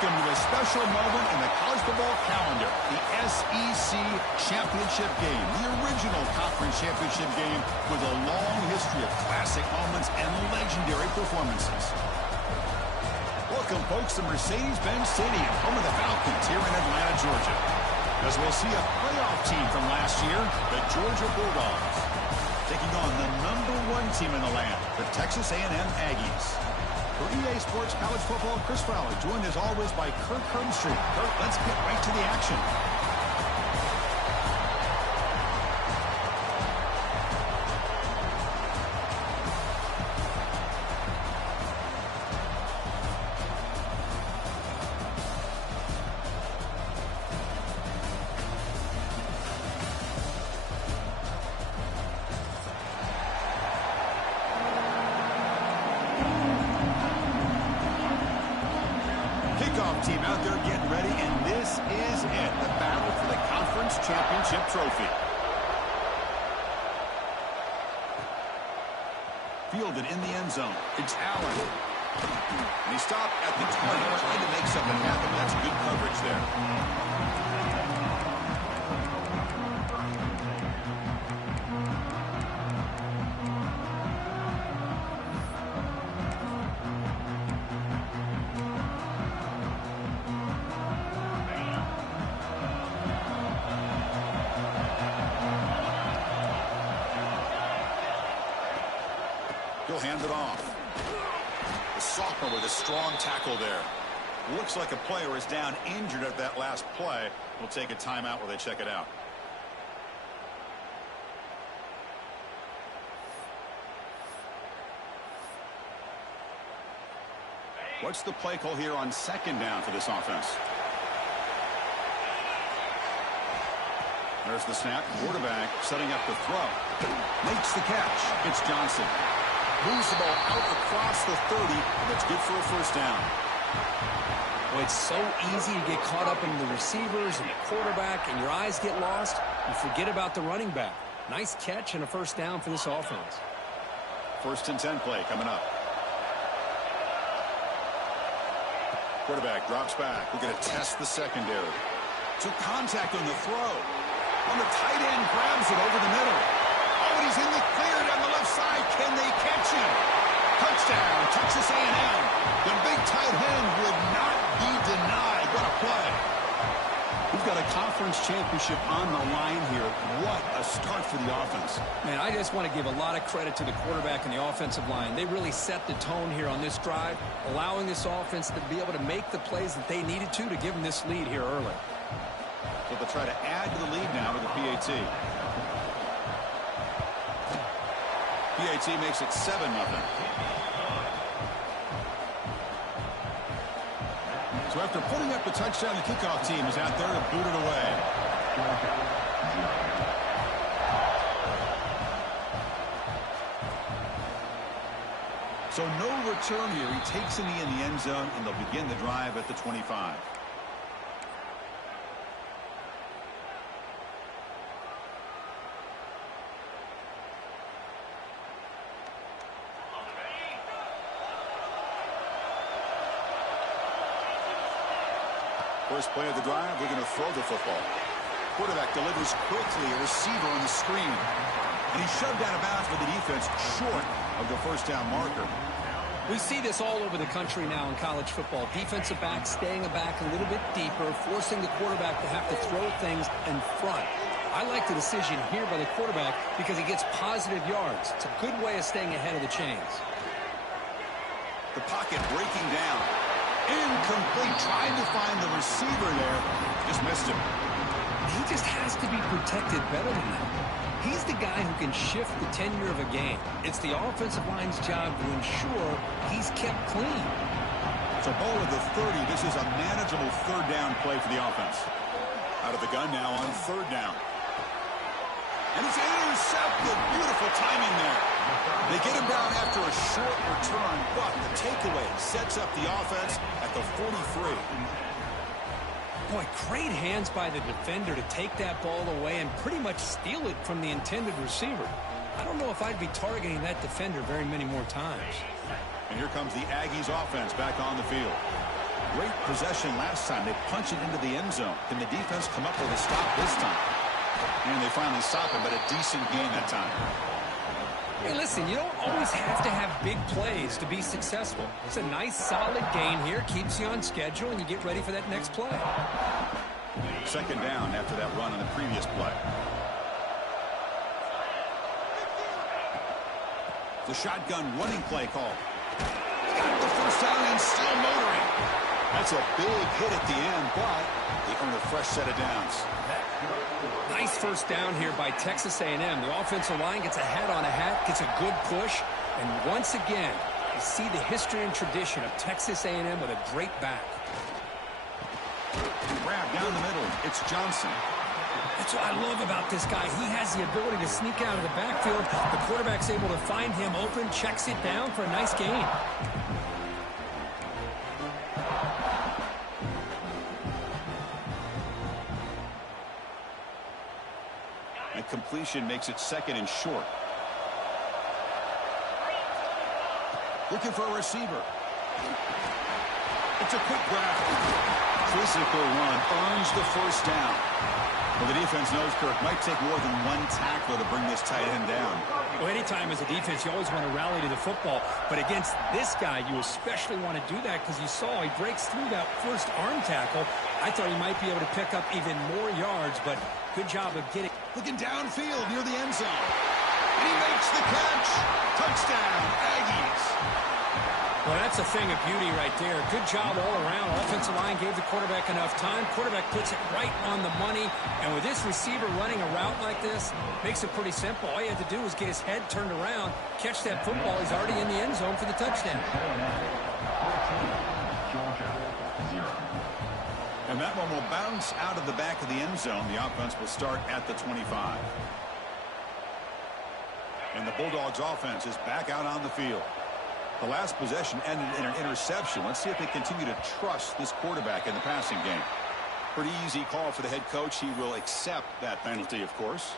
Welcome to a special moment in the college football calendar, the SEC Championship game, the original conference championship game with a long history of classic moments and legendary performances. Welcome, folks, to Mercedes-Benz Stadium, home of the Falcons here in Atlanta, Georgia. As we'll see a playoff team from last year, the Georgia Bulldogs, taking on the #1 team in the land, the Texas A&M Aggies. For EA Sports College Football, Chris Fowler, joined as always by Kirk Herbstreit. Kirk, let's get right to the action. Team out there getting ready, and this is it, the battle for the conference championship trophy. Fielded in the end zone. It's Allen. And he stopped at the 20, trying to make something happen. That's good coverage there. He'll hand it off. The sophomore with a strong tackle there. Looks like a player is down injured at that last play. We'll take a timeout while they check it out. What's the play call here on second down for this offense? There's the snap. Quarterback setting up the throw. Makes the catch. It's Johnson. Moves the ball out across the 30. That's good for a first down. Well, it's so easy to get caught up in the receivers and the quarterback, and your eyes get lost. You forget about the running back. Nice catch and a first down for this offense. 1st and 10 play coming up. Quarterback drops back. We're going to test the secondary. So contact on the throw. On the tight end, grabs it over the middle. Oh, and he's in the clear down the left side. Can they catch him? Touchdown, Texas A&M. The big tight end would not be denied. What a play. We've got a conference championship on the line here. What a start for the offense. Man, I just want to give a lot of credit to the quarterback and the offensive line. They really set the tone here on this drive, allowing this offense to be able to make the plays that they needed to give them this lead here early. So they'll try to add to the lead now with the PAT. PAT makes it 7-0. So after putting up the touchdown, the kickoff team is out there to boot it away. So no return here. He takes in the end zone, and they'll begin the drive at the 25. First play of the drive, we're going to throw the football. Quarterback delivers quickly, a receiver on the screen. And he's shoved out of bounds for the defense short of the first down marker. We see this all over the country now in college football. Defensive backs staying back a little bit deeper, forcing the quarterback to have to throw things in front. I like the decision here by the quarterback because he gets positive yards. It's a good way of staying ahead of the chains. The pocket breaking down. Incomplete. Trying to find the receiver there. Just missed him. He just has to be protected better than that. He's the guy who can shift the tenure of a game. It's the offensive line's job to ensure he's kept clean. So ball at the 30. This is a manageable third down play for the offense. Out of the gun now on third down. And it's intercepted. Beautiful timing there. They get him down after a short return, but the takeaway sets up the offense at the 43. Boy, great hands by the defender to take that ball away and pretty much steal it from the intended receiver. I don't know if I'd be targeting that defender very many more times. And here comes the Aggies offense back on the field. Great possession last time. They punch it into the end zone. Can the defense come up with a stop this time? And they finally stop it, but a decent gain that time. Hey, listen, you don't always have to have big plays to be successful. It's a nice, solid gain here. Keeps you on schedule, and you get ready for that next play. Second down after that run on the previous play. The shotgun running play call. Got the first down and still motoring. That's a big hit at the end, but they earn a fresh set of downs. Nice first down here by Texas A&M. The offensive line gets a hat on a hat, gets a good push, and once again, you see the history and tradition of Texas A&M with a great back. Grab down the middle. It's Johnson. That's what I love about this guy. He has the ability to sneak out of the backfield. The quarterback's able to find him open, checks it down for a nice gain. And completion makes it second and short. Looking for a receiver. It's a quick grab. Physical run earns the first down. Well, the defense knows, Kirk, might take more than one tackler to bring this tight end down. Well, anytime as a defense, you always want to rally to the football. But against this guy, you especially want to do that because you saw he breaks through that first arm tackle. I thought he might be able to pick up even more yards, but good job of getting. Looking downfield near the end zone. And he makes the catch. Touchdown, Aggies. Well, that's a thing of beauty right there. Good job all around. Offensive line gave the quarterback enough time. Quarterback puts it right on the money. And with this receiver running a route like this, makes it pretty simple. All you have to do is get his head turned around, catch that football. He's already in the end zone for the touchdown. And that one will bounce out of the back of the end zone. The offense will start at the 25. And the Bulldogs offense is back out on the field. The last possession ended in an interception. Let's see if they continue to trust this quarterback in the passing game. Pretty easy call for the head coach. He will accept that penalty, of course.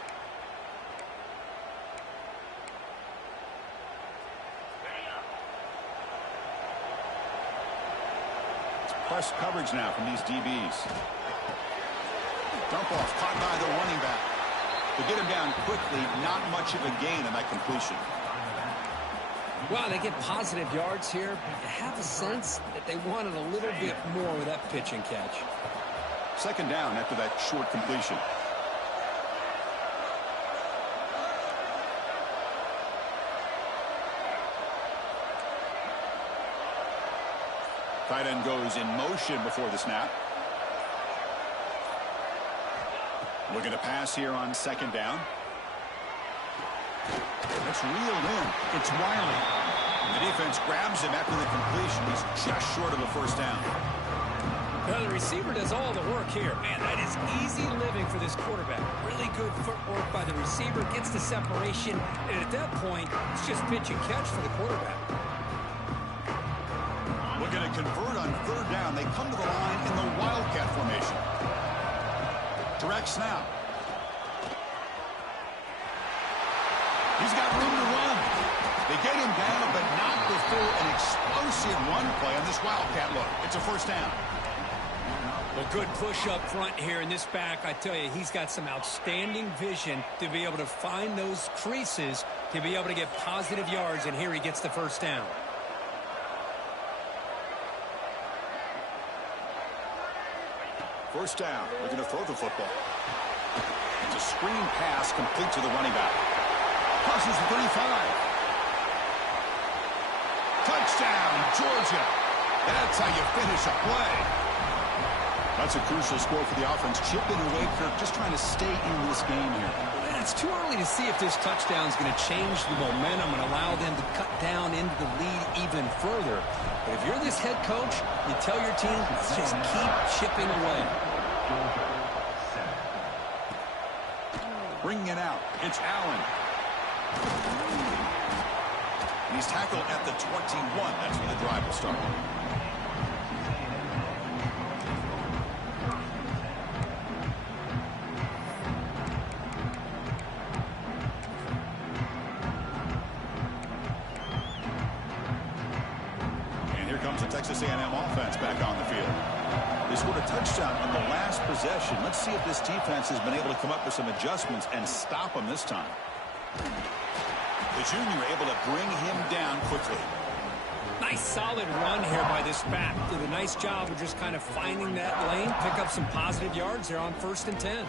It's press coverage now from these DBs. Dump off caught by the running back. To get him down quickly, not much of a gain on that completion. Well, they get positive yards here. You have a sense that they wanted a little bit more with that pitch and catch. Second down after that short completion. Tight end goes in motion before the snap. Looking to pass here on second down. It's reeled in. It's Wiley. And the defense grabs him after the completion. He's just short of a first down. Well, the receiver does all the work here. Man, that is easy living for this quarterback. Really good footwork by the receiver. Gets the separation. And at that point, it's just pitch and catch for the quarterback. Looking to convert on third down. They come to the line in the Wildcat formation. Direct snap. He's got room to run. They get him down, but not before an explosive run play on this Wildcat look. It's a first down. Well, good push up front here in this back. I tell you, he's got some outstanding vision to be able to find those creases to be able to get positive yards, and here he gets the first down. First down. Looking to throw the football. It's a screen pass complete to the running back. Crosses the 35. Touchdown, Georgia. That's how you finish a play. That's a crucial score for the offense. Chipping away, Kirk, just trying to stay in this game here. And it's too early to see if this touchdown is going to change the momentum and allow them to cut down into the lead even further. But if you're this head coach, you tell your team, just keep chipping away. Bringing it out. It's Allen. He's tackled at the 21. That's where the drive will start. And here comes the Texas Texas A&M offense back on the field. They scored a touchdown on the last possession. Let's see if this defense has been able to come up with some adjustments and stop them this time. The junior able to bring him down quickly. Nice solid run here by this back. Did a nice job of just kind of finding that lane, pick up some positive yards there on 1st and 10.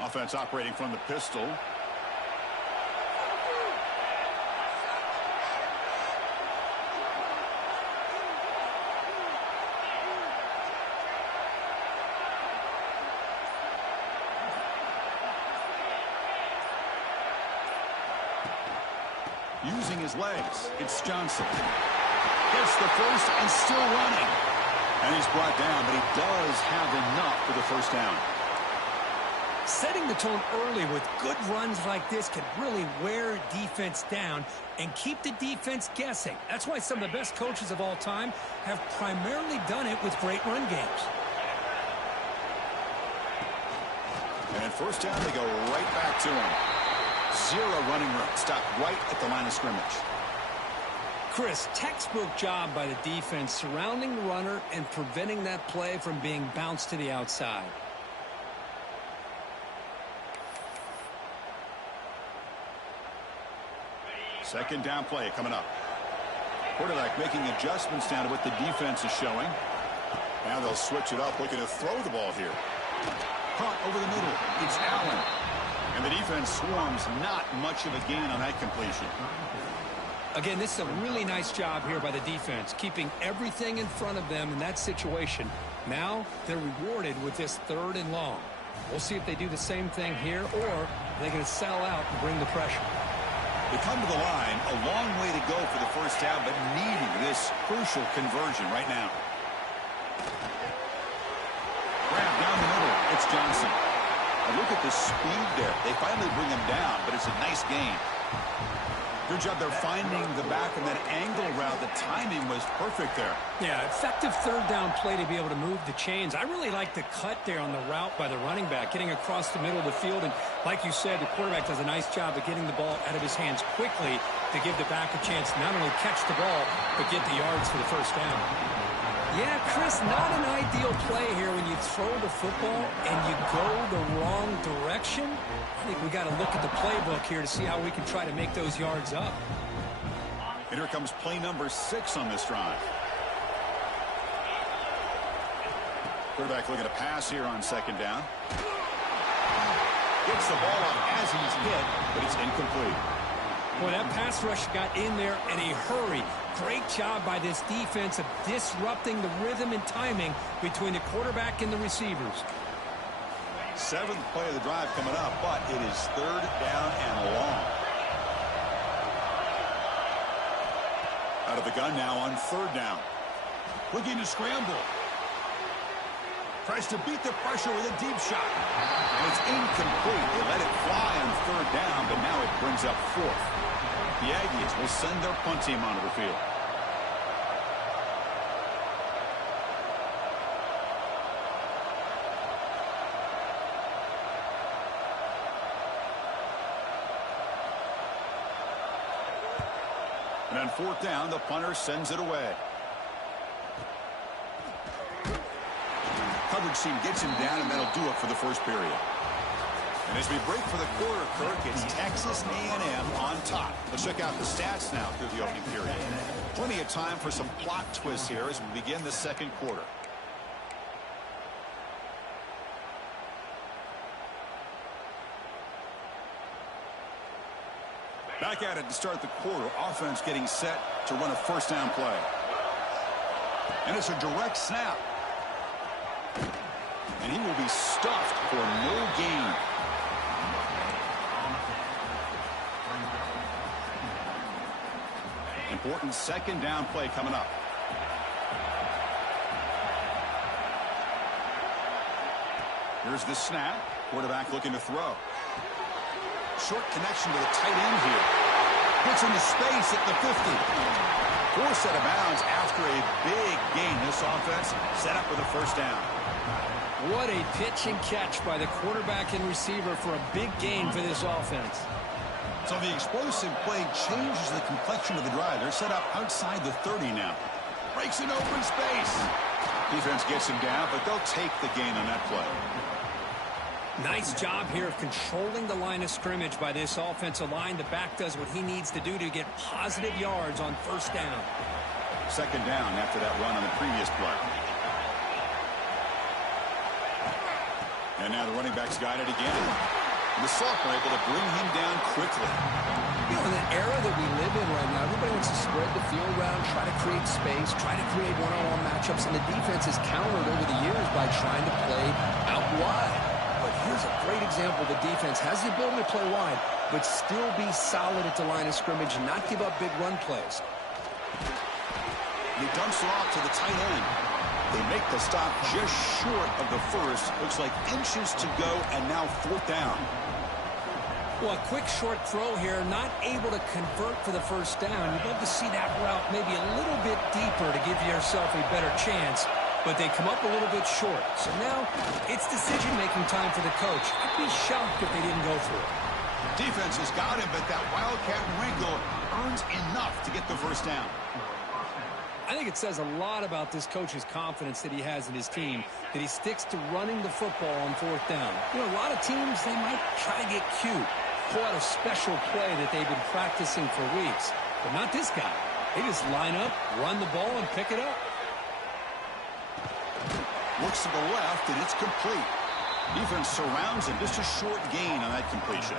Offense operating from the pistol. Using his legs, it's Johnson. Gets the first and still running. And he's brought down, but he does have enough for the first down. Setting the tone early with good runs like this can really wear defense down and keep the defense guessing. That's why some of the best coaches of all time have primarily done it with great run games. And 1st down, they go right back to him. 0 running room. Stopped right at the line of scrimmage. Chris, textbook job by the defense surrounding the runner and preventing that play from being bounced to the outside. Second down play coming up. Quarterback making adjustments down to what the defense is showing. Now they'll switch it up, looking to throw the ball here. Caught over the middle. It's Allen. And the defense swarms, not much of a gain on that completion. Again, this is a really nice job here by the defense, keeping everything in front of them in that situation. Now they're rewarded with this 3rd and long. We'll see if they do the same thing here, or they're going to sell out and bring the pressure. They come to the line, a long way to go for the first down, but needing this crucial conversion right now. Grab down the middle. It's Johnson. Now look at the speed there. They finally bring him down, but it's a nice gain. Good job there finding the back in that angle route. The timing was perfect there. Yeah, effective 3rd down play to be able to move the chains. I really like the cut there on the route by the running back, getting across the middle of the field. And like you said, the quarterback does a nice job of getting the ball out of his hands quickly to give the back a chance to not only catch the ball, but get the yards for the first down. Yeah, Chris, not an ideal play here when you throw the football and you go the wrong direction. I think we got to look at the playbook here to see how we can try to make those yards up. And here comes play number 6 on this drive. Quarterback looking to pass here on 2nd down. Gets the ball up as he's hit, but it's incomplete. Boy, that pass rush got in there in a hurry. Great job by this defense of disrupting the rhythm and timing between the quarterback and the receivers. 7th play of the drive coming up, but it is 3rd down and long. Out of the gun now on 3rd down. Looking to scramble. Tries to beat the pressure with a deep shot. And it's incomplete. They let it fly on 3rd down, but now it brings up 4th. The Aggies will send their punt team onto the field. And on 4th down, the punter sends it away. Coverage team gets him down, and that'll do it for the first period. And as we break for the quarter, Kirk, it's Texas A&M on top. Let's check out the stats now through the opening period. Plenty of time for some plot twists here as we begin the 2nd quarter. Back at it to start the quarter. Offense getting set to run a 1st down play. And it's a direct snap. And he will be stuffed for no gain. Important 2nd down play coming up. Here's the snap. Quarterback looking to throw. Short connection to the tight end here. Gets into space at the 50. Forced out of bounds after a big gain. This offense set up with a 1st down. What a pitch and catch by the quarterback and receiver for a big gain for this offense. So the explosive play changes the complexion of the drive. They're set up outside the 30 now. Breaks an open space. Defense gets him down, but they'll take the gain on that play. Nice job here of controlling the line of scrimmage by this offensive line. The back does what he needs to do to get positive yards on first down. Second down after that run on the previous play. And now the running back's got it again. The sophomore able to bring him down quickly. You know, in the era that we live in right now, everybody wants to spread the field around, try to create space, try to create one-on-one matchups, and the defense has countered over the years by trying to play out wide. But here's a great example. The defense has the ability to play wide, but still be solid at the line of scrimmage and not give up big run plays. He dumps it off to the tight end. They make the stop just short of the first. Looks like inches to go, and now fourth down. Well, a quick short throw here, not able to convert for the first down. You'd love to see that route maybe a little bit deeper to give yourself a better chance, but they come up a little bit short. So now it's decision-making time for the coach. I'd be shocked if they didn't go for it. Defense has got him, but that Wildcat wrinkle earns enough to get the first down. I think it says a lot about this coach's confidence that he has in his team, that he sticks to running the football on fourth down. You know, a lot of teams, they might try to get cute, pull out a special play that they've been practicing for weeks. But not this guy. They just line up, run the ball, and pick it up. Looks to the left, and it's complete. Defense surrounds him. Just a short gain on that completion.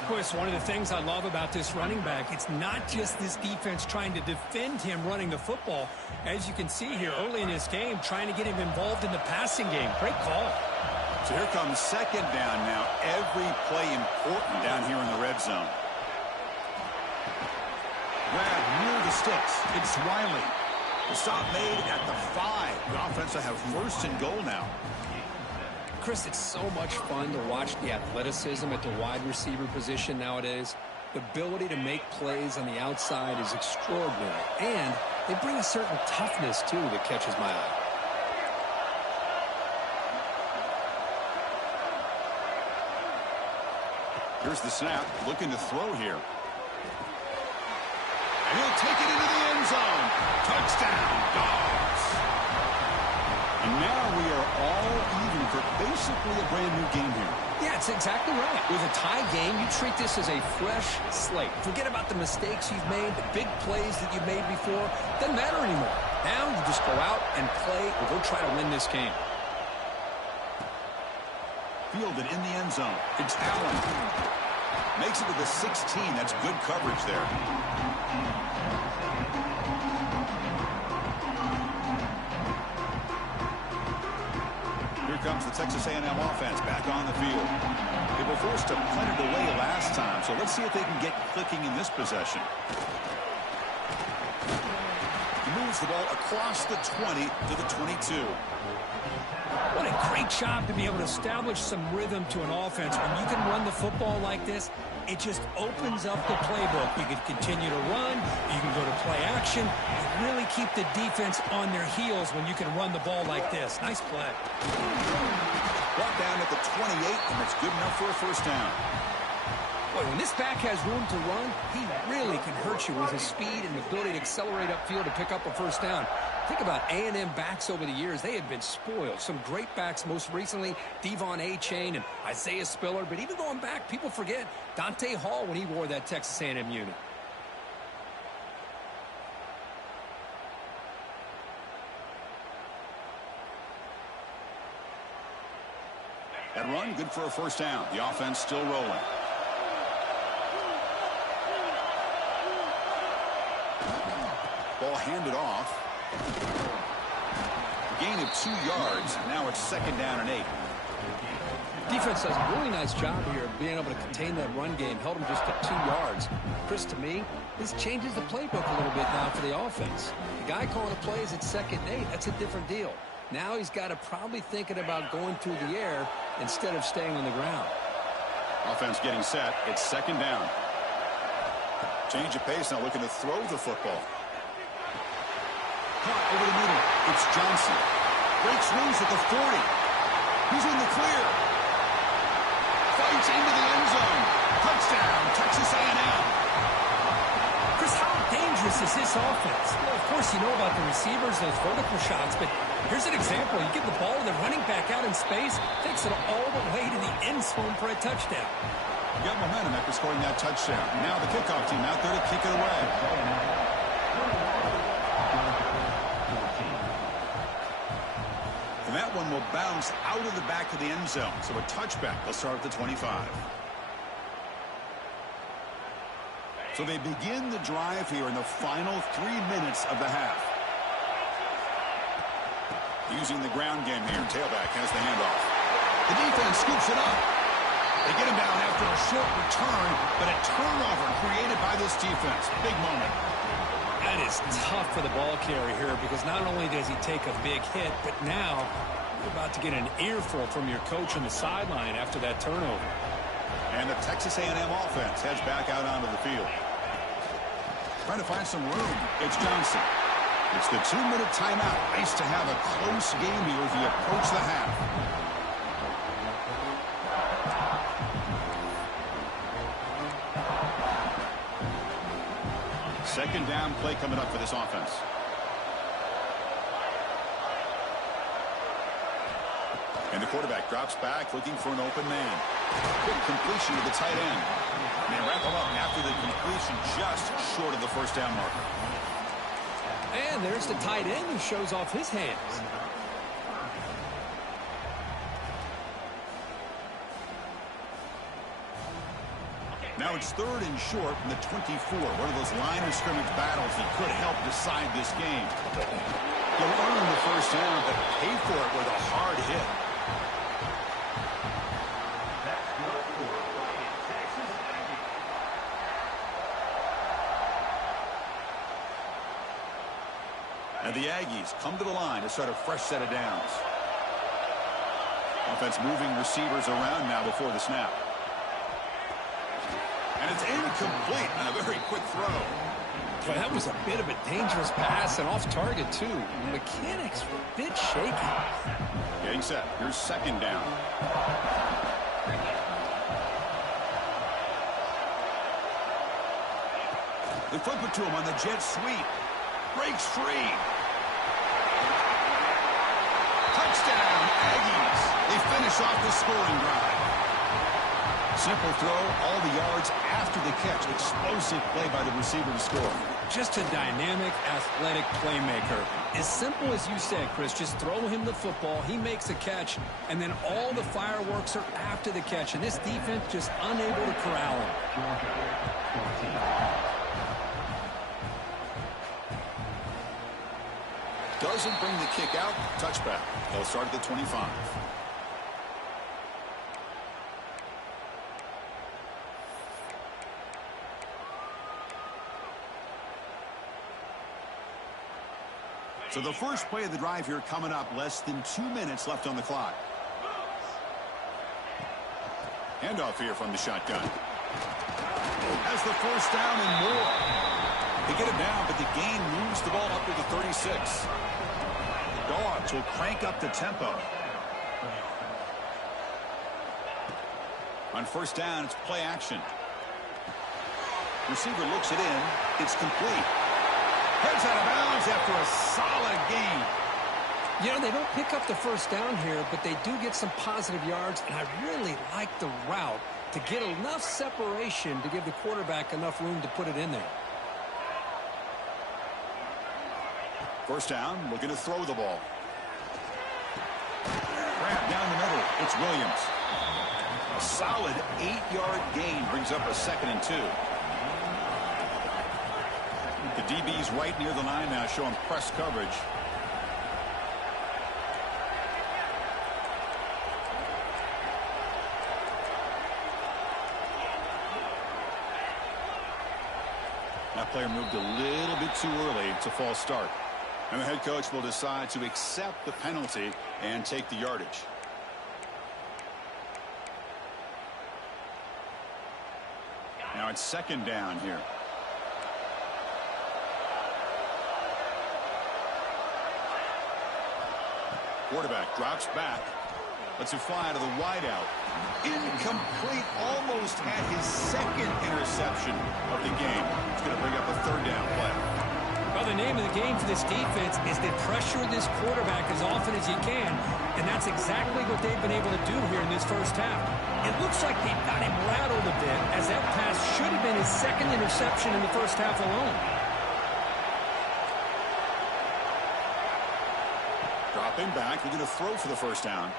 Of course, one of the things I love about this running back, it's not just this defense trying to defend him running the football. As you can see here early in this game, trying to get him involved in the passing game. Great call. So here comes second down now. Every play important down here in the red zone. Grab near the sticks. It's Wiley. The stop made at the 5. The offense will have first and goal now. Chris, it's so much fun to watch the athleticism at the wide receiver position nowadays. The ability to make plays on the outside is extraordinary. And they bring a certain toughness, too, that catches my eye. Here's the snap. Looking to throw here. And he'll take it into the end zone. Touchdown, Dogs. And now we are all even for basically a brand new game here. Yeah, it's exactly right. With a tie game, you treat this as a fresh slate. Forget about the mistakes you've made, the big plays that you've made before. Doesn't matter anymore. Now you just go out and play and go try to win this game. Fielded in the end zone. It's Allen. Makes it to the 16. That's good coverage there. Here comes the Texas A&M offense back on the field. They were forced to punt it away last time, so let's see if they can get clicking in this possession. He moves the ball across the 20 to the 22. What a great job to be able to establish some rhythm to an offense. When you can run the football like this, it just opens up the playbook. You can continue to run. You can go to play action. You really keep the defense on their heels when you can run the ball like this. Nice play. Brought down at the 28, and it's good enough for a first down. Boy, when this back has room to run, he really can hurt you with his speed and the ability to accelerate upfield to pick up a first down. Think about A&M backs over the years. They have been spoiled. Some great backs, most recently Devon Achane and Isaiah Spiller. But even going back, people forget Dante Hall when he wore that Texas A&M unit. That run, good for a first down. The offense still rolling. Ball handed off. Gain of 2 yards. Now it's second down and 8. Defense does a really nice job here of being able to contain that run game. Held him just at 2 yards. Chris, to me, this changes the playbook a little bit now for the offense. The guy calling the plays at second and 8, that's a different deal. Now he's got to probably thinking about going through the air instead of staying on the ground. Offense getting set. It's second down. Change of pace now, looking to throw the football. Caught over the middle. It's Johnson. Breaks loose at the 40. He's in the clear. fights into the end zone. Touchdown, Texas A&M. Chris, how dangerous is this offense? Well, of course, you know about the receivers, those vertical shots, but here's an example. You give the ball to the running back out in space, takes it all the way to the end zone for a touchdown. You got momentum after scoring that touchdown. Now the kickoff team out there to kick it away. And that one will bounce out of the back of the end zone. So a touchback. They'll start at the 25. So they begin the drive here in the final 3 minutes of the half. Using the ground game here. Tailback has the handoff. The defense scoops it up. They get him down after a short return, but a turnover created by this defense. Big moment. That is tough for the ball carrier here because not only does he take a big hit, but now you're about to get an earful from your coach on the sideline after that turnover. And the Texas A&M offense heads back out onto the field. Trying to find some room. It's Johnson. It's the 2-minute timeout. Nice to have a close game here as we approach the half. Second down play coming up for this offense. And the quarterback drops back looking for an open man. Quick completion to the tight end. And they wrap him up after the completion just short of the first down marker. And there's the tight end who shows off his hands. Now it's 3rd and short from the 24. One of those line of scrimmage battles that could help decide this game. You'll earn the first down, but pay for it with a hard hit. And the Aggies come to the line to start a fresh set of downs. Offense moving receivers around now before the snap. And it's incomplete on a very quick throw. Well, that was a bit of a dangerous pass and off target, too. The mechanics were a bit shaky. Getting set. Here's second down. They flip it to him on the jet sweep. Breaks free. Touchdown, Aggies. They finish off the scoring drive. Simple throw, all the yards after the catch. Explosive play by the receiver to score. Just a dynamic, athletic playmaker. As simple as you said, Chris, just throw him the football, he makes a catch, and then all the fireworks are after the catch. And this defense just unable to corral him. Doesn't bring the kick out. Touchback. They'll start at the 25. So the first play of the drive here coming up. Less than 2 minutes left on the clock. Handoff here from the shotgun. Has the first down and more. They get it down, but the gain moves the ball up to the 36. The Dogs will crank up the tempo. On first down, it's play action. Receiver looks it in. It's complete. Heads out of bounds after a solid gain. You know, they don't pick up the first down here, but they do get some positive yards, and I really like the route to get enough separation to give the quarterback enough room to put it in there. First down, looking to throw the ball. Grab down the middle. It's Williams. A solid 8-yard gain brings up a 2nd and 2. The DB's right near the line now, showing press coverage. That player moved a little bit too early. It's a false start. And the head coach will decide to accept the penalty and take the yardage. Now it's second down here. Quarterback drops back. Let's fly to the wideout. Incomplete, almost had his second interception of the game. It's going to bring up a third down play. Well, the name of the game for this defense is to pressure this quarterback as often as you can, and that's exactly what they've been able to do here in this first half. It looks like they've got him rattled a bit, as that pass should have been his second interception in the first half alone. Dropping back, they're going to throw for the first down.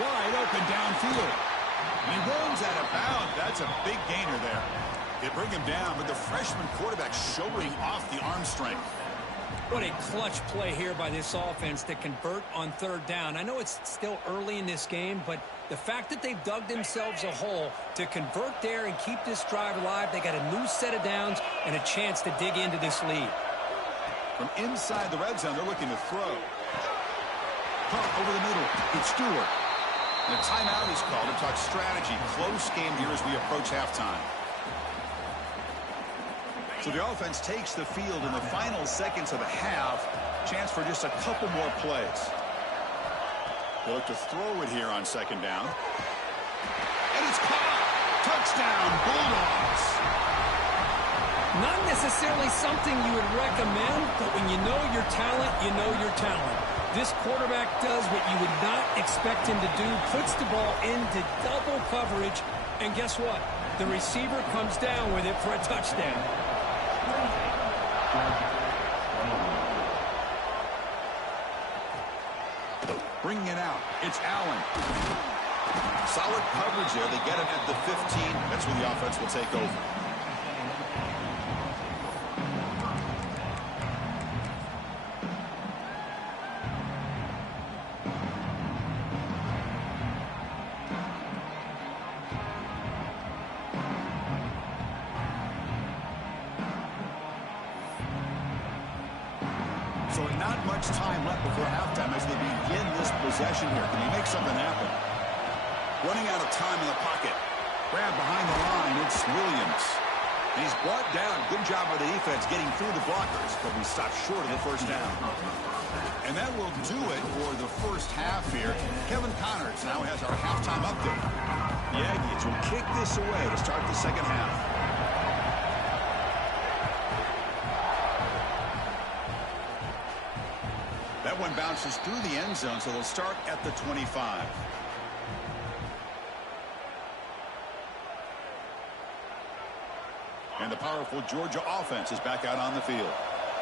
Wide open downfield. And he runs out of bounds. That's a big gainer there. They bring him down, but the freshman quarterback showing off the arm strength. What a clutch play here by this offense to convert on third down. I know it's still early in this game, but the fact that they've dug themselves a hole to convert there and keep this drive alive, they got a new set of downs and a chance to dig into this lead. From inside the red zone, they're looking to throw. Pump over the middle. It's Stewart. And a timeout is called to talk strategy. Close game here as we approach halftime. So the offense takes the field in the final seconds of the half. Chance for just a couple more plays. They look to throw it here on second down. And it's caught. Touchdown, Bulldogs. Not necessarily something you would recommend, but when you know your talent, you know your talent. This quarterback does what you would not expect him to do, puts the ball into double coverage, and guess what? The receiver comes down with it for a touchdown. Bringing it out, it's Allen. Solid coverage there. They get him at the 15. That's where the offense will take over. So not much time left before halftime as they begin this possession here. Can he make something happen? Running out of time in the pocket. Grab behind the line. It's Williams. And he's brought down. Good job by the defense getting through the blockers, but we stopped short of the first down. And that will do it for the first half here. Kevin Connors now has our halftime update. The Aggies will kick this away to start the second half. That one bounces through the end zone, so they'll start at the 25. And the powerful Georgia offense is back out on the field.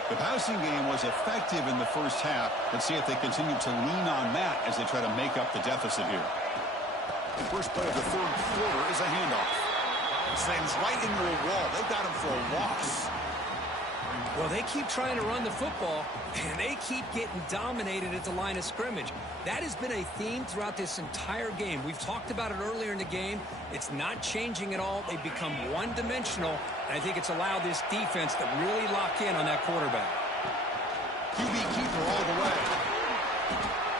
The passing game was effective in the first half. Let's see if they continue to lean on that as they try to make up the deficit here. The first play of the third quarter is a handoff. Slams right into a wall. They've got him for a loss. Well, they keep trying to run the football, and they keep getting dominated at the line of scrimmage. That has been a theme throughout this entire game. We've talked about it earlier in the game. It's not changing at all. They've become one-dimensional, and I think it's allowed this defense to really lock in on that quarterback. QB keeper all the way.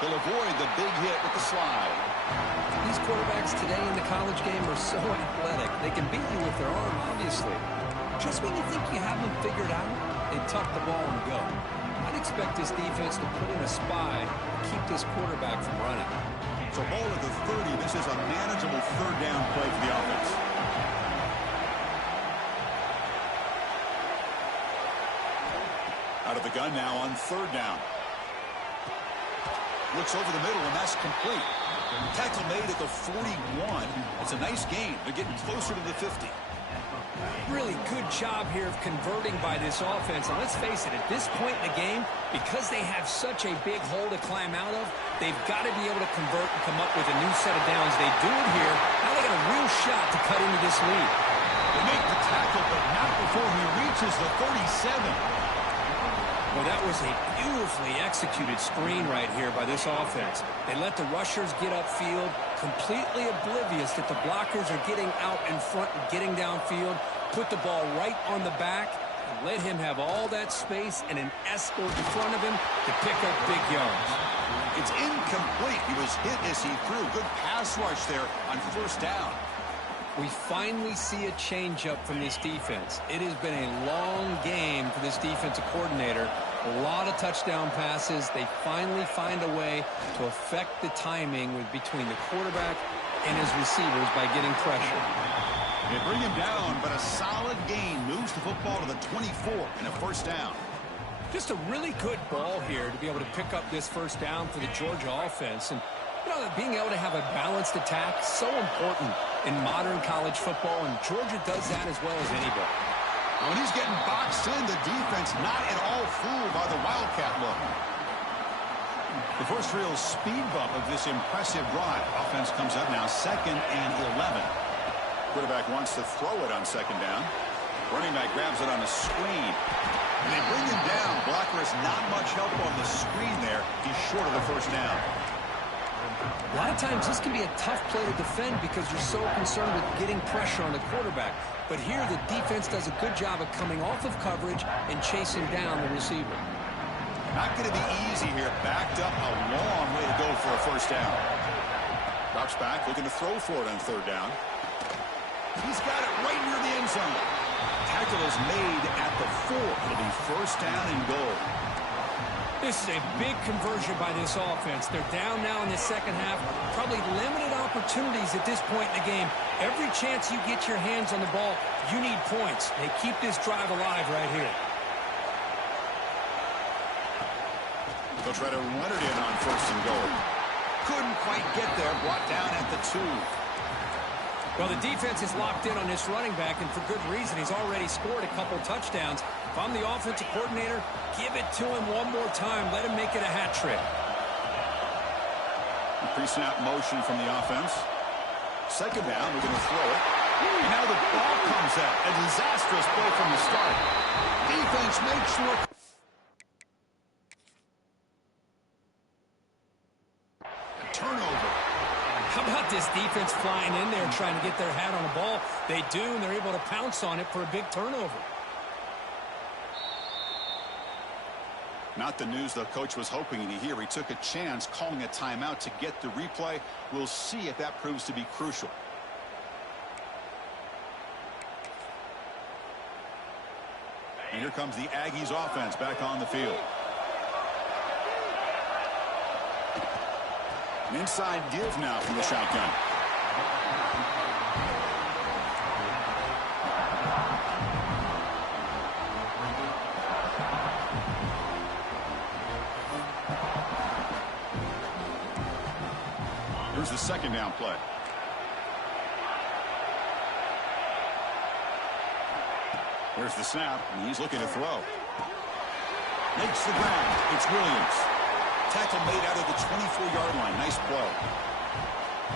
He'll avoid the big hit with the slide. These quarterbacks today in the college game are so athletic. They can beat you with their arm, obviously. Just when you think you have them figured out, they tuck the ball and go. I'd expect this defense to put in a spy to keep this quarterback from running. So ball at the 30. This is a manageable third down play for the offense. Out of the gun now on third down. Looks over the middle, and that's complete. Tackle made at the 41. It's a nice gain. They're getting closer to the 50. Really good job here of converting by this offense. And let's face it, at this point in the game, because they have such a big hole to climb out of, they've got to be able to convert and come up with a new set of downs. They do it here. Now they got a real shot to cut into this lead. They make the tackle, but not before he reaches the 37. Well, that was a beautifully executed screen right here by this offense. They let the rushers get upfield, completely oblivious that the blockers are getting out in front and getting downfield, put the ball right on the back, and let him have all that space and an escort in front of him to pick up big yards. It's incomplete. He was hit as he threw. Good pass rush there on first down. We finally see a change-up from this defense. It has been a long game for this defensive coordinator, A lot of touchdown passes. They finally find a way to affect the timing between the quarterback and his receivers by getting pressure. They bring him down, but a solid gain moves the football to the 24 and a first down. Just a really good ball here to be able to pick up this first down for the Georgia offense. And, you know, being able to have a balanced attack, so important in modern college football, and Georgia does that as well as anybody. When he's getting boxed in, the defense not at all fooled by the Wildcat look. The first real speed bump of this impressive drive. Offense comes up now 2nd and 11. Quarterback wants to throw it on 2nd down. Running back grabs it on a screen. And they bring him down. Blocker has not much help on the screen there. He's short of the first down. A lot of times this can be a tough play to defend because you're so concerned with getting pressure on the quarterback. But here the defense does a good job of coming off of coverage and chasing down the receiver. Not going to be easy here. Backed up a long way to go for a first down. Drops back, looking to throw for it on 3rd down. He's got it right near the end zone. Tackle is made at the 4. It'll be first down and goal. This is a big conversion by this offense. They're down now in the second half. Probably limited opportunities at this point in the game. Every chance you get your hands on the ball, you need points. They keep this drive alive right here. They'll try to run it in on 1st and goal. Couldn't quite get there. Brought down at the 2. Well, the defense is locked in on this running back, and for good reason. He's already scored a couple touchdowns. If I'm the offensive coordinator, give it to him one more time. Let him make it a hat trick. Pre-snap motion from the offense. 2nd down, we're going to throw it. And now the ball comes out. A disastrous play from the start. Defense makes sure. A turnover. How about this defense flying in there trying to get their hat on the ball? They do, and they're able to pounce on it for a big turnover. Not the news the coach was hoping to hear. He took a chance calling a timeout to get the replay. We'll see if that proves to be crucial. And here comes the Aggies offense back on the field. An inside give now from the shotgun. Here's the 2nd down play. There's the snap, and he's looking to throw. Makes the grab. It's Williams. Tackle made out of the 24-yard line. Nice play.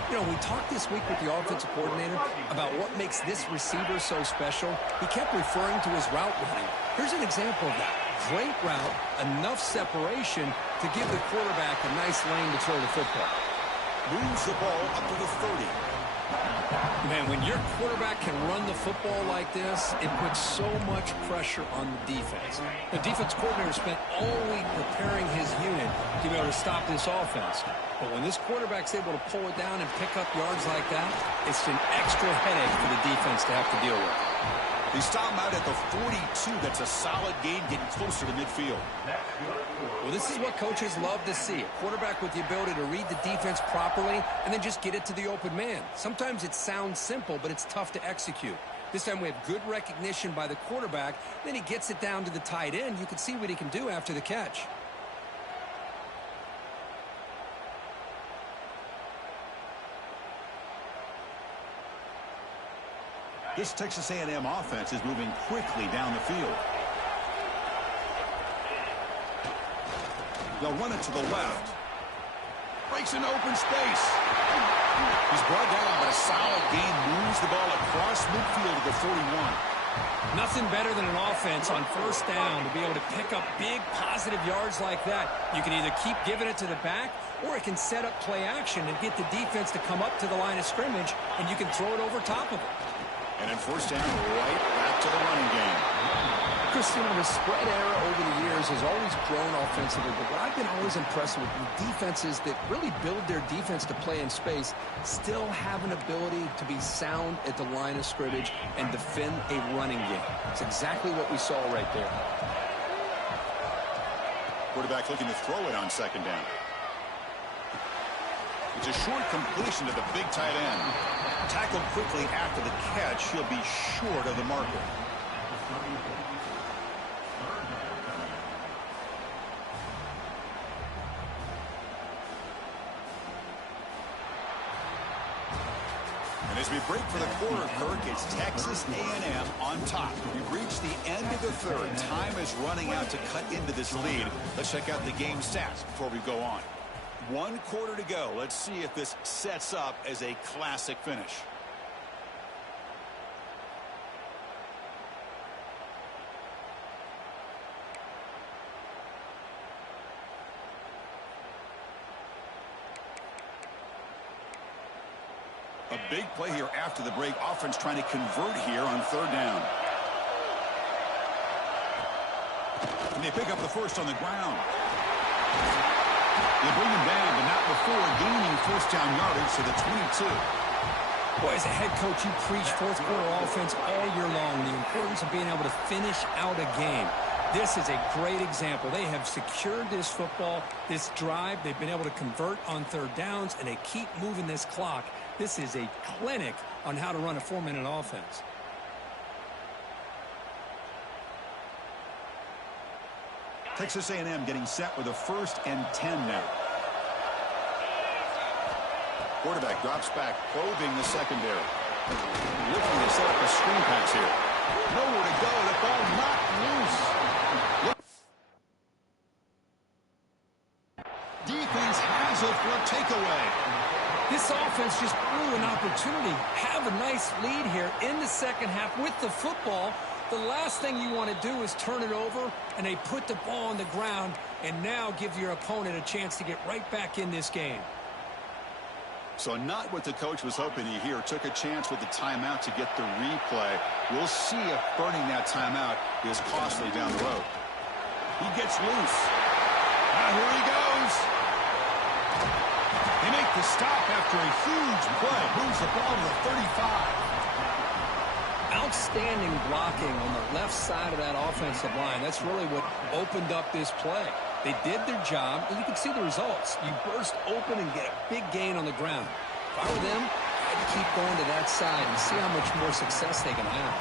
You know, we talked this week with the offensive coordinator about what makes this receiver so special. He kept referring to his route running. Here's an example of that. Great route, enough separation to give the quarterback a nice lane to throw the football. Moves the ball up to the 30. Man, when your quarterback can run the football like this, it puts so much pressure on the defense. The defense coordinator spent all week preparing his unit to be able to stop this offense. But when this quarterback's able to pull it down and pick up yards like that, it's an extra headache for the defense to have to deal with. They stop him out at the 42. That's a solid gain, getting closer to midfield. Well, this is what coaches love to see. A quarterback with the ability to read the defense properly and then just get it to the open man. Sometimes it sounds simple, but it's tough to execute. This time we have good recognition by the quarterback. Then he gets it down to the tight end. You can see what he can do after the catch. This Texas A&M offense is moving quickly down the field. They'll run it to the left. Breaks into open space. He's brought down, but a solid gain moves the ball across midfield to the 41. Nothing better than an offense on 1st down to be able to pick up big positive yards like that. You can either keep giving it to the back, or it can set up play action and get the defense to come up to the line of scrimmage, and you can throw it over top of it. And then 1st down, right back to the running game. Chris, you know, the spread era over the years has always grown offensively, but what I've been always impressed with defenses that really build their defense to play in space still have an ability to be sound at the line of scrimmage and defend a running game. It's exactly what we saw right there. quarterback looking to throw it on second down. It's a short completion to the big tight end. Tackled quickly after the catch. He'll be short of the marker. And as we break for the quarter, Kirk, it's Texas A&M on top. We've reached the end of the third. Time is running out to cut into this lead. Let's check out the game stats before we go on. 1 quarter to go. Let's see if this sets up as a classic finish. A big play here after the break. Offense trying to convert here on third down. And they pick up the first on the ground. They bring him down, but not before gaining first down yardage to the 22. Boy, as a head coach, you preach fourth quarter offense all year long. The importance of being able to finish out a game. This is a great example. They have secured this football, this drive. They've been able to convert on third downs, and they keep moving this clock. This is a clinic on how to run a 4-minute offense. Texas A&M getting set with a 1st and 10 now. Quarterback drops back, probing the secondary. Looking to set up a screen pass here. Nowhere to go. The ball knocked loose. Defense has it for a takeaway. This offense just blew an opportunity. Have a nice lead here in the second half with the football. The last thing you want to do is turn it over, and they put the ball on the ground and now give your opponent a chance to get right back in this game. So not what the coach was hoping to hear. Took a chance with the timeout to get the replay. We'll see if burning that timeout is costly down the road. He gets loose. Now here he goes. They make the stop after a huge play. Moves the ball to the 35. Outstanding blocking on the left side of that offensive line. That's really what opened up this play. They did their job, and you can see the results. You burst open and get a big gain on the ground. If I were them, I'd keep going to that side and see how much more success they can have.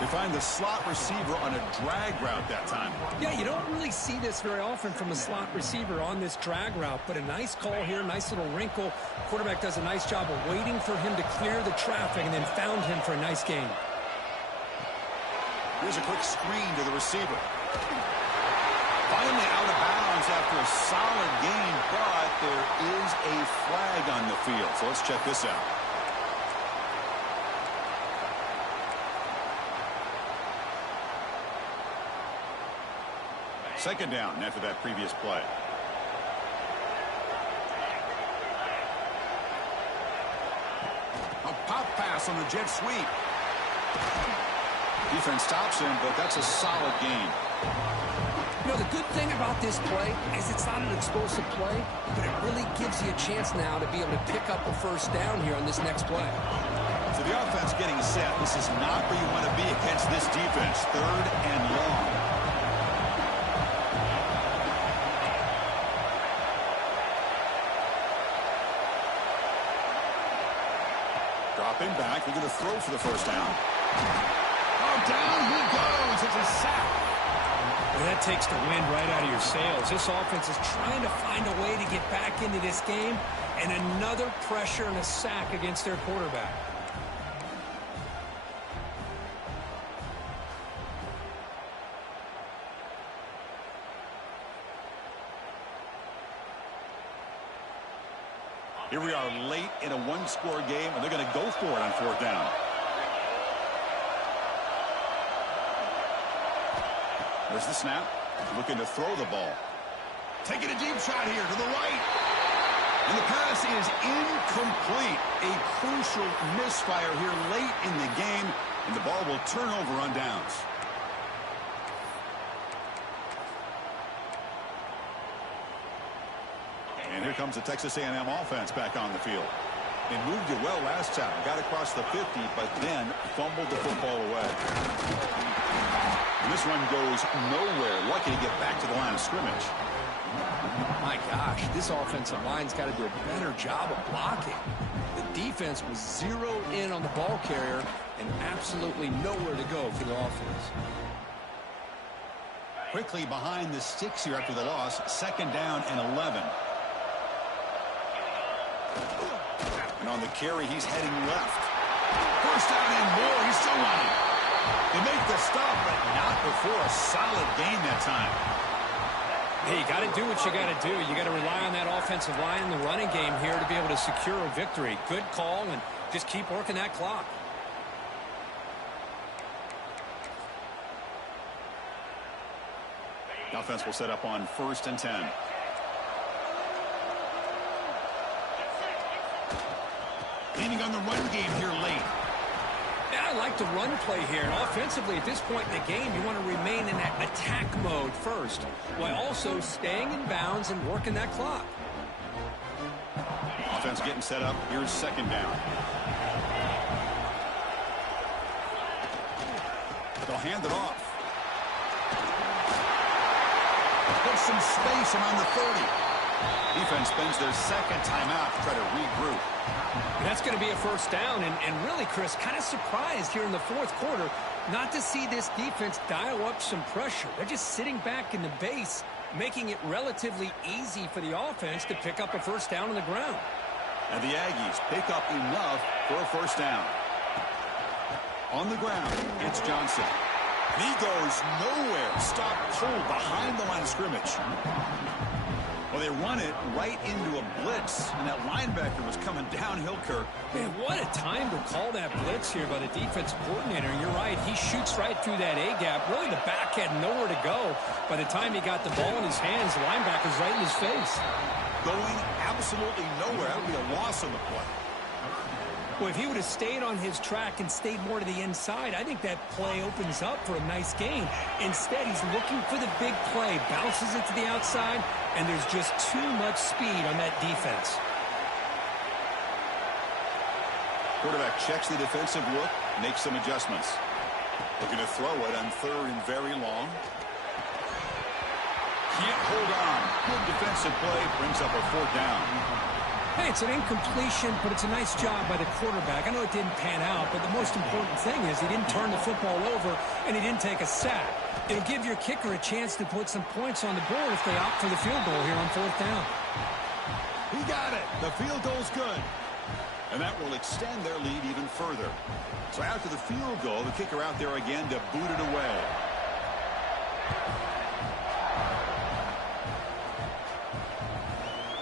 They find the slot receiver on a drag route that time. Yeah, you don't really see this very often from a slot receiver on this drag route, but a nice call here, nice little wrinkle. Quarterback does a nice job of waiting for him to clear the traffic and then found him for a nice gain. Here's a quick screen to the receiver. Finally out of bounds after a solid gain, but there is a flag on the field. So let's check this out. Second down after that previous play. A pop pass on the jet sweep. Defense stops him, but that's a solid gain. You know, the good thing about this play is it's not an explosive play, but it really gives you a chance now to be able to pick up a first down here on this next play. So the offense getting set. This is not where you want to be against this defense. 3rd and long. Dropping back. They're going to throw for the first down. Oh, down he goes. It's a sack. Well, that takes the wind right out of your sails. This offense is trying to find a way to get back into this game, and another pressure and a sack against their quarterback. Here we are late in a one-score game, and they're going to go for it on 4th down. There's the snap. Looking to throw the ball. Taking a deep shot here to the right. And the pass is incomplete. A crucial misfire here late in the game, and the ball will turn over on downs. And here comes the Texas A&M offense back on the field. It moved it well last time. Got across the 50, but then fumbled the football away. And this run goes nowhere. Lucky to get back to the line of scrimmage. My gosh, this offensive line's got to do a better job of blocking. The defense was zeroed in on the ball carrier and absolutely nowhere to go for the offense. Quickly behind the sticks here after the loss. 2nd down and 11. And on the carry, he's heading left. 1st down and more. He's still running. They make the stop, but not before a solid gain that time. Hey, you got to do what you got to do. You got to rely on that offensive line in the running game here to be able to secure a victory. Good call, and just keep working that clock. The offense will set up on 1st and 10. Leaning on the run game here late. Yeah, I like the run play here. And offensively, at this point in the game, you want to remain in that attack mode first, while also staying in bounds and working that clock. Offense getting set up. Here's 2nd down. They'll hand it off. Put some space around the 30. Defense spends their 2nd timeout to try to regroup. That's going to be a 1st down, and really, Chris, kind of surprised here in the 4th quarter not to see this defense dial up some pressure. They're just sitting back in the base, making it relatively easy for the offense to pick up a 1st down on the ground. And the Aggies pick up enough for a 1st down. On the ground, it's Johnson. And he goes nowhere. Stopped cold behind the line of scrimmage. Well, they run it right into a blitz, and that linebacker was coming downhill, Kirk. Man, what a time to call that blitz here by the defensive coordinator. And you're right, he shoots right through that A-gap. Really, the back had nowhere to go. By the time he got the ball in his hands, the linebacker's right in his face. Going absolutely nowhere. That would be a loss on the play. Well, if he would have stayed on his track and stayed more to the inside, I think that play opens up for a nice gain. Instead, he's looking for the big play, bounces it to the outside, and there's just too much speed on that defense. Quarterback checks the defensive look, makes some adjustments. Looking to throw it on 3rd and very long. Can't hold on. Good defensive play, brings up a 4th down. Hey, it's an incompletion, but it's a nice job by the quarterback. I know it didn't pan out, but the most important thing is he didn't turn the football over and he didn't take a sack. It'll give your kicker a chance to put some points on the board if they opt for the field goal here on 4th down. He got it. The field goal's good. And that will extend their lead even further. So after the field goal, the kicker out there again to boot it away.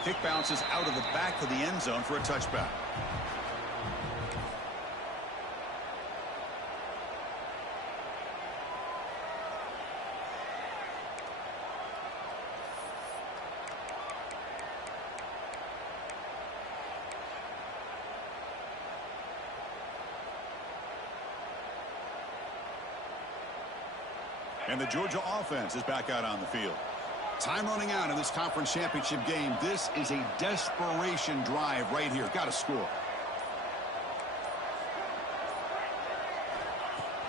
Kick bounces out of the back of the end zone for a touchback. And the Georgia offense is back out on the field. Time running out in this conference championship game. This is a desperation drive right here. Got to score.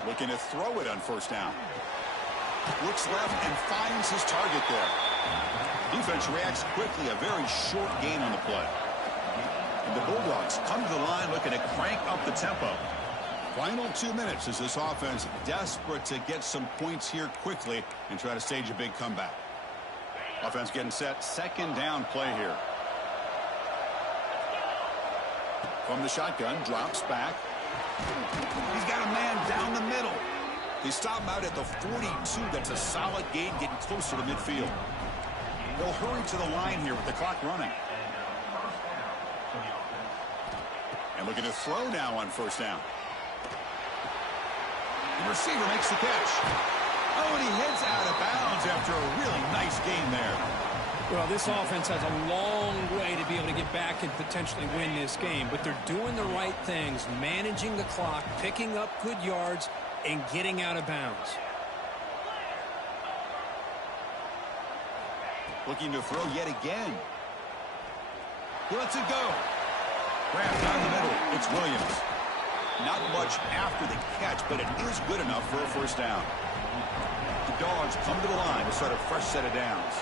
Looking to throw it on 1st down. Looks left and finds his target there. Defense reacts quickly. A very short gain on the play. And the Bulldogs come to the line looking to crank up the tempo. Final 2 minutes as this offense desperate to get some points here quickly and try to stage a big comeback. Offense getting set. 2nd down play here. From the shotgun, drops back. He's got a man down the middle. He stopped him out at the 42. That's a solid gain, getting closer to midfield. They'll hurry to the line here with the clock running. And looking to throw now on 1st down. The receiver makes the catch. Oh, and he heads out of bounds after a really nice gain there. Well, this offense has a long way to be able to get back and potentially win this game, but they're doing the right things, managing the clock, picking up good yards, and getting out of bounds. Looking to throw yet again. He lets it go. Grabbed down the middle. It's Williams. Not much after the catch, but it is good enough for a 1st down. The Dogs come to the line to start a fresh set of downs.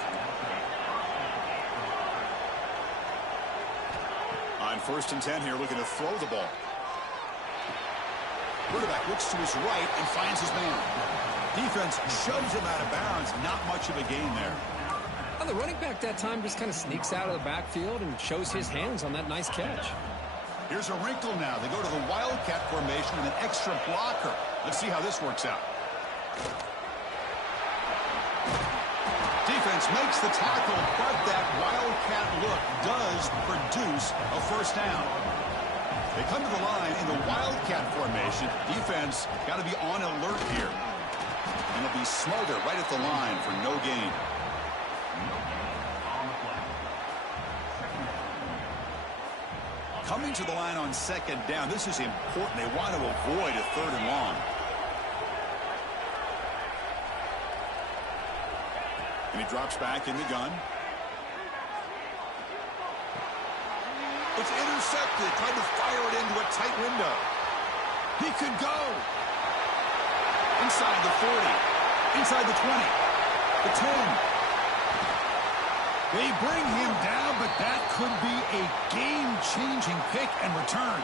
On 1st and 10 here, looking to throw the ball. Quarterback looks to his right and finds his man. Defense shoves him out of bounds. Not much of a gain there. Well, the running back that time just kind of sneaks out of the backfield and shows his hands on that nice catch. Here's a wrinkle now. They go to the Wildcat formation with an extra blocker. Let's see how this works out. Defense makes the tackle, but that Wildcat look does produce a first down. They come to the line in the Wildcat formation. Defense got to be on alert here. And it'll be Smolder right at the line for no gain. Coming to the line on 2nd down. This is important. They want to avoid a 3rd and long. And he drops back in the gun. It's intercepted. Tried to fire it into a tight window. He could go. Inside the 40. Inside the 20. The 10. They bring him down, but that could be a game-changing pick and return.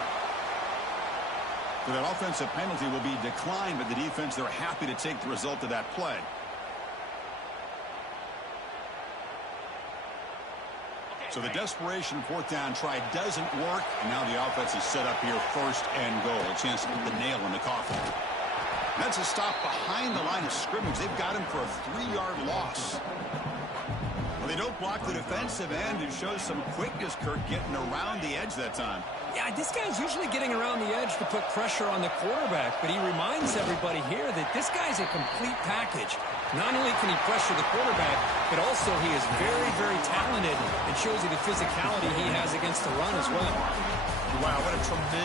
So that offensive penalty will be declined by the defense. They're happy to take the result of that play. So the desperation 4th down try doesn't work, and now the offense is set up here 1st and goal. A chance to put the nail in the coffin. That's a stop behind the line of scrimmage. They've got him for a 3-yard loss. Well, they don't block the defensive end and shows some quickness, Kirk, getting around the edge that time. Yeah, this guy's usually getting around the edge to put pressure on the quarterback, but he reminds everybody here that this guy's a complete package. Not only can he pressure the quarterback, but also he is very, very talented and shows you the physicality he has against the run as well. Wow, what a tremendous